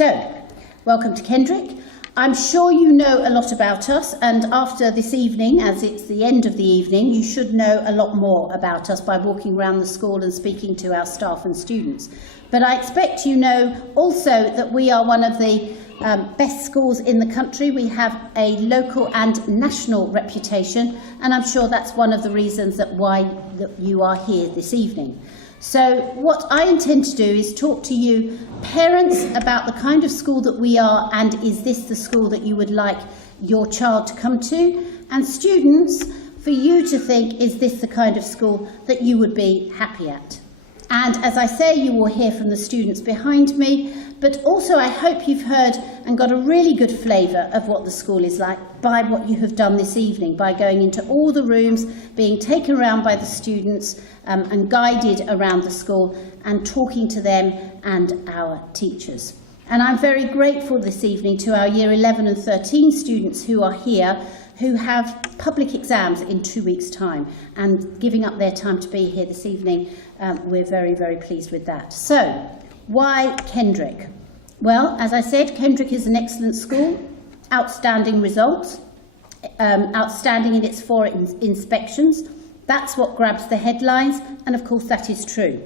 So, welcome to Kendrick. I'm sure you know a lot about us, and after this evening, as it's the end of the evening, you should know a lot more about us by walking around the school and speaking to our staff and students. But I expect you know also that we are one of the best schools in the country. We have a local and national reputation, and I'm sure that's one of the reasons why you are here this evening. So what I intend to do is talk to you parents about the kind of school that we are, and is this the school that you would like your child to come to, and students, for you to think, is this the kind of school that you would be happy at? And as I say, you will hear from the students behind me, but also I hope you've heard and got a really good flavour of what the school is like by what you have done this evening, by going into all the rooms, being taken around by the students and guided around the school and talking to them and our teachers. And I'm very grateful this evening to our Year 11 and 13 students who are here, who have public exams in 2 weeks' time, and giving up their time to be here this evening. We're very, very pleased with that. So, why Kendrick? Well, as I said, Kendrick is an excellent school, outstanding results, outstanding in its 4 inspections. That's what grabs the headlines, and of course that is true.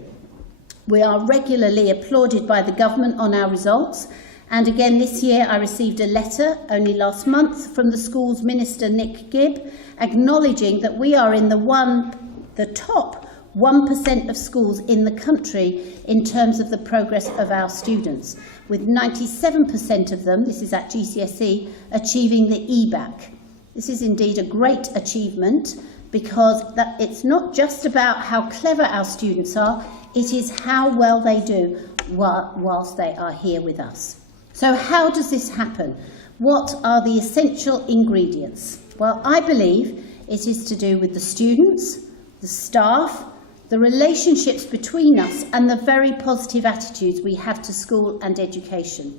We are regularly applauded by the government on our results, and again this year I received a letter only last month from the school's Minister Nick Gibb acknowledging that we are in the top 1% of schools in the country in terms of the progress of our students, with 97% of them, this is at GCSE, achieving the EBAC. This is indeed a great achievement, because it's not just about how clever our students are, it is how well they do whilst they are here with us. So how does this happen? What are the essential ingredients? Well, I believe it is to do with the students, the staff, the relationships between us, and the very positive attitudes we have to school and education.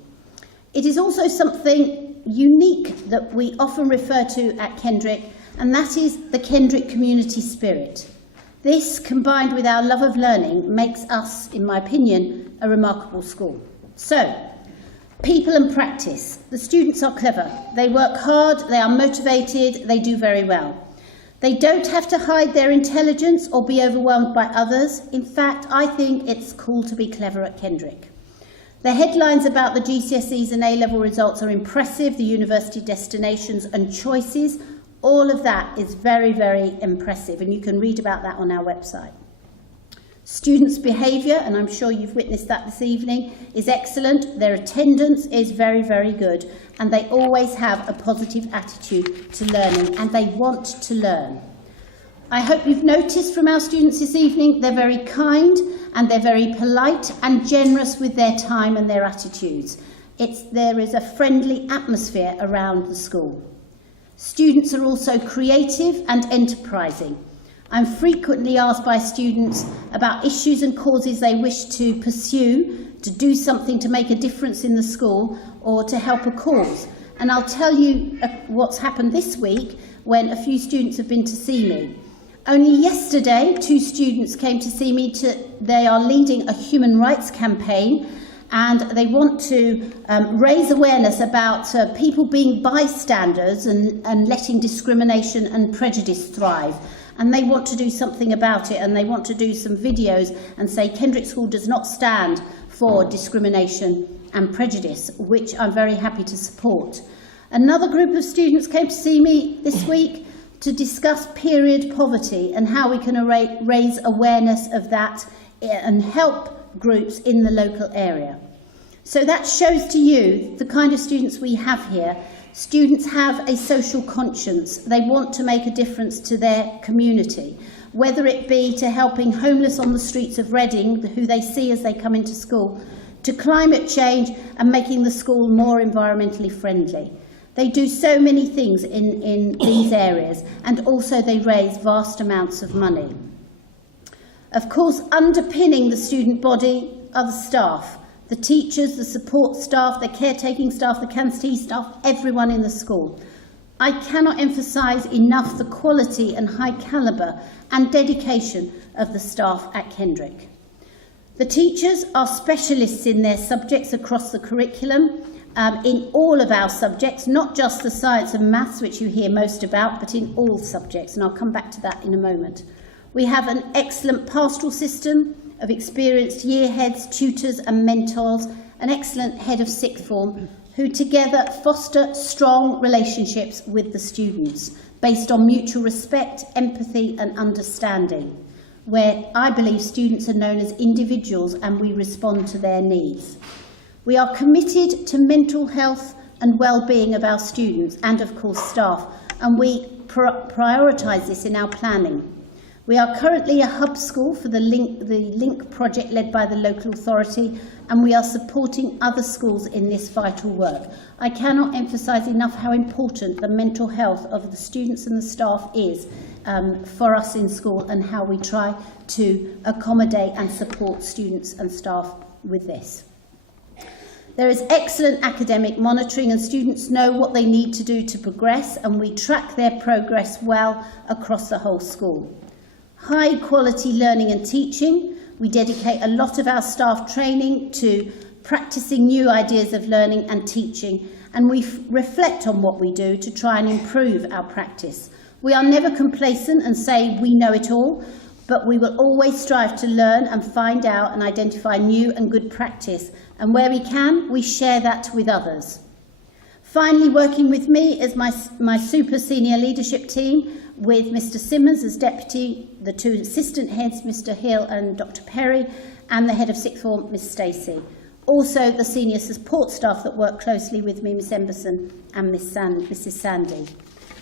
It is also something unique that we often refer to at Kendrick, and that is the Kendrick community spirit. This, combined with our love of learning, makes us, in my opinion, a remarkable school. So, people and practice. The students are clever. They work hard, they are motivated, they do very well. They don't have to hide their intelligence or be overwhelmed by others. In fact, I think it's cool to be clever at Kendrick. The headlines about the GCSEs and A-level results are impressive, the university destinations and choices. All of that is very, very impressive, and you can read about that on our website. Students' behaviour, and I'm sure you've witnessed that this evening, is excellent. Their attendance is very, very good, and they always have a positive attitude to learning, and they want to learn. I hope you've noticed from our students this evening, they're very kind, and they're very polite and generous with their time and their attitudes. There is a friendly atmosphere around the school. Students are also creative and enterprising. I'm frequently asked by students about issues and causes they wish to pursue, to do something to make a difference in the school or to help a cause. And I'll tell you what's happened this week when a few students have been to see me. Only yesterday, 2 students came to see me. They are leading a human rights campaign, and they want to raise awareness about people being bystanders and letting discrimination and prejudice thrive. And they want to do something about it, and they want to do some videos and say Kendrick School does not stand for discrimination and prejudice, which I'm very happy to support. Another group of students came to see me this week to discuss period poverty and how we can raise awareness of that and help groups in the local area. So that shows to you the kind of students we have here. Students have a social conscience. They want to make a difference to their community, whether it be to helping homeless on the streets of Reading, who they see as they come into school, to climate change and making the school more environmentally friendly. They do so many things in these areas, and also they raise vast amounts of money. Of course, underpinning the student body are the staff. The teachers, the support staff, the caretaking staff, the canteen staff, everyone in the school. I cannot emphasise enough the quality and high calibre and dedication of the staff at Kendrick. The teachers are specialists in their subjects across the curriculum, in all of our subjects, not just the science and maths, which you hear most about, but in all subjects, and I'll come back to that in a moment. We have an excellent pastoral system of experienced year heads, tutors and mentors, an excellent head of sixth form, who together foster strong relationships with the students, based on mutual respect, empathy and understanding, where I believe students are known as individuals and we respond to their needs. We are committed to mental health and well-being of our students and, of course, staff, and we prioritise this in our planning. We are currently a hub school for the LINK project led by the local authority, and we are supporting other schools in this vital work. I cannot emphasise enough how important the mental health of the students and the staff is for us in school, and how we try to accommodate and support students and staff with this. There is excellent academic monitoring, and students know what they need to do to progress, and we track their progress well across the whole school. High quality learning and teaching. We dedicate a lot of our staff training to practicing new ideas of learning and teaching, and we reflect on what we do to try and improve our practice. We are never complacent and say we know it all, but we will always strive to learn and find out and identify new and good practice, and where we can, we share that with others. Finally, working with me is my super senior leadership team, with Mr. Simmons as deputy, the two assistant heads, Mr. Hill and Dr. Perry, and the head of sixth form, Miss Stacey. Also the senior support staff that work closely with me, Miss Emberson and Mrs. Sandy.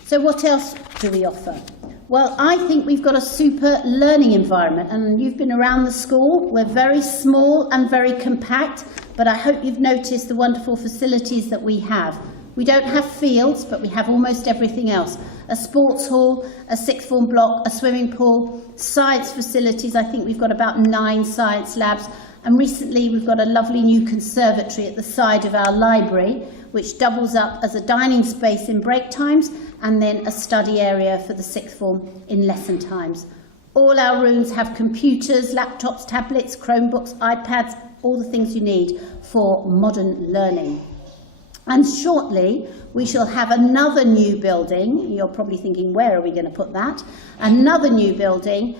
So what else do we offer? Well, I think we've got a super learning environment, and you've been around the school. We're very small and very compact, but I hope you've noticed the wonderful facilities that we have. We don't have fields, but we have almost everything else. A sports hall, a sixth form block, a swimming pool, science facilities. I think we've got about 9 science labs. And recently we've got a lovely new conservatory at the side of our library, which doubles up as a dining space in break times and then a study area for the sixth form in lesson times. All our rooms have computers, laptops, tablets, Chromebooks, iPads, all the things you need for modern learning. And shortly, we shall have another new building. You're probably thinking, where are we going to put that? Another new building,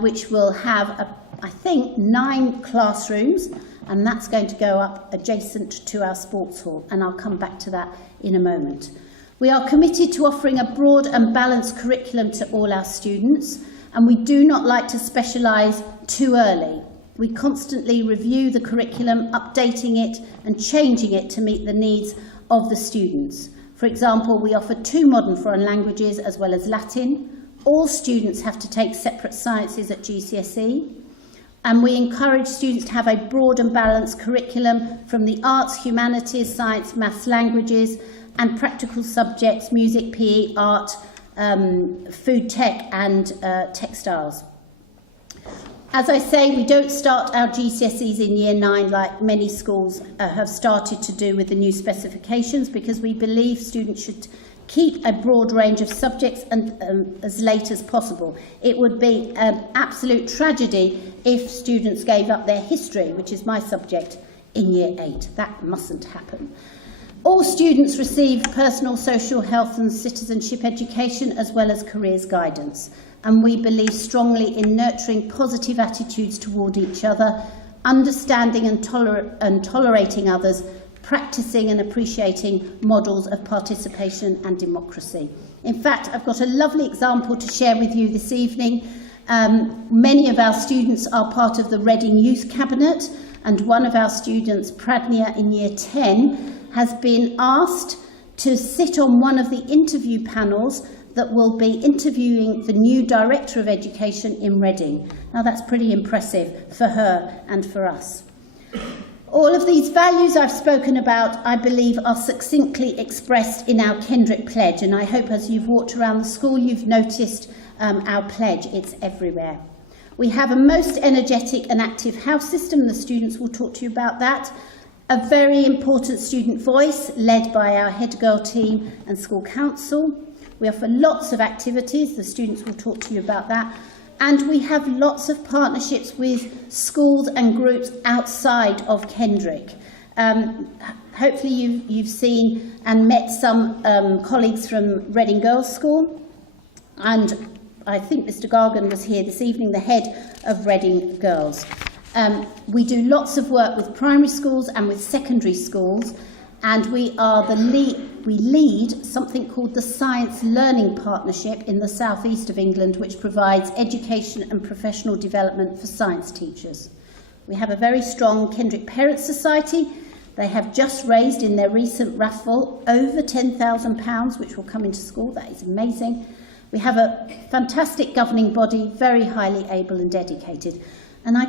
which will have, I think, 9 classrooms, and that's going to go up adjacent to our sports hall, and I'll come back to that in a moment. We are committed to offering a broad and balanced curriculum to all our students, and we do not like to specialise too early. We constantly review the curriculum, updating it and changing it to meet the needs of the students. For example, we offer 2 modern foreign languages as well as Latin. All students have to take separate sciences at GCSE. And we encourage students to have a broad and balanced curriculum from the arts, humanities, science, maths, languages, and practical subjects, music, PE, art, food tech and textiles. As I say, we don't start our GCSEs in year 9 like many schools have started to do with the new specifications, because we believe students should keep a broad range of subjects and as late as possible. It would be an absolute tragedy if students gave up their history, which is my subject, in year 8. That mustn't happen. All students receive personal, social, health and citizenship education as well as careers guidance. And we believe strongly in nurturing positive attitudes toward each other, understanding and tolerating others, practicing and appreciating models of participation and democracy. In fact, I've got a lovely example to share with you this evening. Many of our students are part of the Reading Youth Cabinet, and one of our students, Pradnya in year 10, has been asked to sit on one of the interview panels that will be interviewing the new Director of Education in Reading. Now that's pretty impressive for her and for us. All of these values I've spoken about, I believe, are succinctly expressed in our Kendrick pledge, and I hope as you've walked around the school you've noticed our pledge. It's everywhere. We have a most energetic and active house system. The students will talk to you about that. A very important student voice led by our head girl team and school council. We offer lots of activities. The students will talk to you about that. And we have lots of partnerships with schools and groups outside of Kendrick. Hopefully you've seen and met some colleagues from Reading Girls' School, and I think Mr Gargan was here this evening, the head of Reading Girls. We do lots of work with primary schools and with secondary schools, and we lead something called the Science Learning Partnership in the southeast of England, which provides education and professional development for science teachers. We have a very strong Kendrick Parents Society. They have just raised in their recent raffle over £10,000, which will come into school. That is amazing. We have a fantastic governing body, very highly able and dedicated. And I